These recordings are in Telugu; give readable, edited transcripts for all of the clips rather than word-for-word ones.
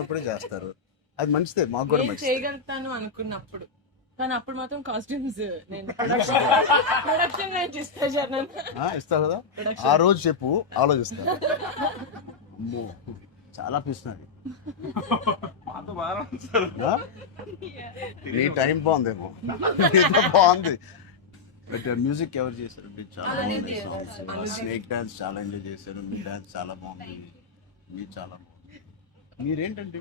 అప్పుడే చేస్తారు, అది మంచిదే, మాకు కూడా మంచిది. చేయగలుగుతాను అనుకున్నప్పుడు, కానీ అప్పుడు మాత్రం కాస్ట్యూమ్స్ నేను ప్రొడక్షన్ నుంచి ఇస్తావు కదా, ఆ రోజు చెప్పు, ఆలోచిస్తాను. అమ్మో చాలా పిస్తున్నది. నీ టైం బాగుందేమో, బాగుంది. బట్ మ్యూజిక్ ఎవరు చేశారు? చాలా బాగుంది సాంగ్స్. స్నేక్ డాన్స్ చాలా ఎంజాయ్ చేశారు, మీ డాన్స్ చాలా బాగుంది, మీరు చాలా బాగుంది. మీరేంటంటే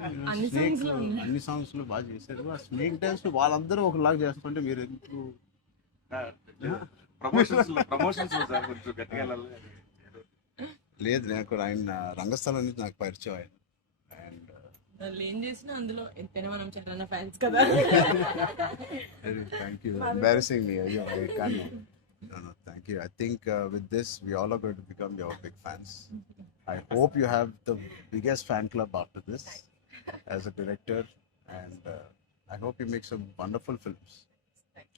స్నేక్ అన్ని సాంగ్స్ లో బాగా చేశారు, ఆ స్నేక్ డాన్స్ వాళ్ళందరూ ఒకలాగా చేస్తుంటే మీరు ఎందుకు? లేదు, నాకు ఆయన రంగస్థలం నుంచి నాకు పరిచయం ఆయన. అండ్ ఏం చేసినా అందులో ఎంతైనా మనం చాలా ఫ్యాన్స్ కదా. థ్యాంక్ యూ, ఎంబారసింగ్ మీ. అయ్యో కానీ no, thank you. I think with this we all are going to become your big fans. I hope you have the biggest fan club after this as a director, and I hope you make some wonderful films.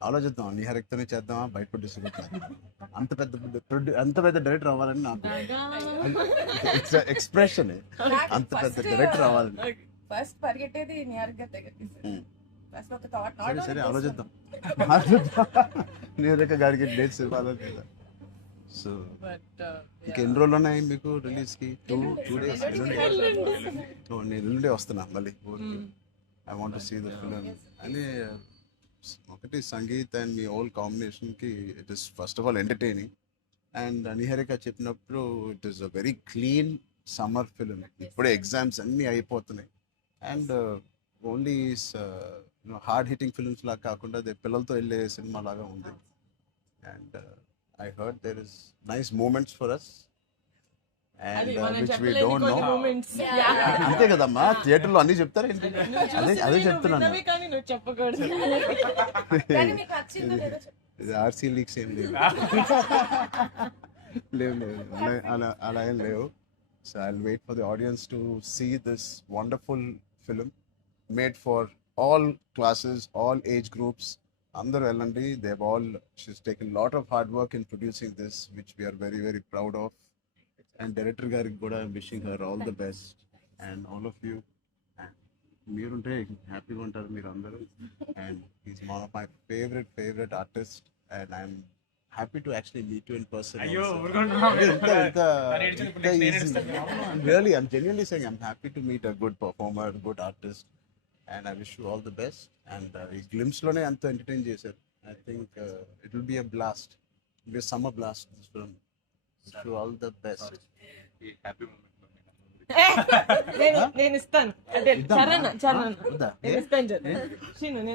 ఆలోచిద్దాం, నిహారికతోనే చేద్దామా, బయట ప్రొడ్యూసర్ అంత పెద్ద డైరెక్టర్ అవ్వాలని నాకు ఎక్స్ప్రెషన్. అంత పెద్ద డైరెక్టర్ అవ్వాలని ఫస్ట్ పరిగెట్టేది నిహారిక దగ్గరికి. ఫస్ట్ ఒక థాట్, సరే ఆలోచిద్దాం. నిహారిక గారికి డేట్స్ ఇవ్వాలి కదా. సో ఇంకెన్ని రోజులు ఉన్నాయి మీకు రిలీజ్ కి? Two days. నేను ఎల్లుండే వస్తున్నా మళ్ళీ ఊరికి. I want to see the film. అని ఒకటి సంగీత్ అండ్ మీ ఓల్ కాంబినేషన్ కి it is first of all entertaining. And Niharika చెప్పినప్పుడు it is a very clean summer film. ఇప్పుడే ఎగ్జామ్స్ అన్నీ అయిపోతున్నాయి, and only hard hitting films లాగా కాకుండా అదే పిల్లలతో వెళ్ళే సినిమా లాగా ఉంది. And I heard there is nice moments for us, and which we don't know. అంతే కదమ్మా, థియేటర్లో అన్ని చెప్తారు ఏంటి? అదే చెప్తున్నాను. ఇది ఆర్సీ లీక్స్ ఏం లేవు, అలా ఏం లేవు. So I will wait for the audience to see this wonderful film made for all classes, all age groups. Andar వెళ్ళండి. She's taken a lot of hard work in producing this, which we are very very proud of. And director gariki kuda I'm wishing her all the best, and all of you. మీరుంటే హ్యాపీగా ఉంటారు మీరు అందరూ. And he's one of my favorite artists, and I'm happy to actually meet you in person. Really, I'm genuinely saying I'm happy to meet a good performer, good artist. And I wish you all the best. And ఈ glimpse లోనే అంత ఎంటర్టైన్ చేశారు. I think it will be a blast. It will be a summer blast, this film. Wish you all the best. నేను ఇస్తాను,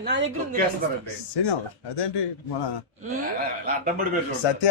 నా దగ్గర ఉంది. అదేంటి మన సత్య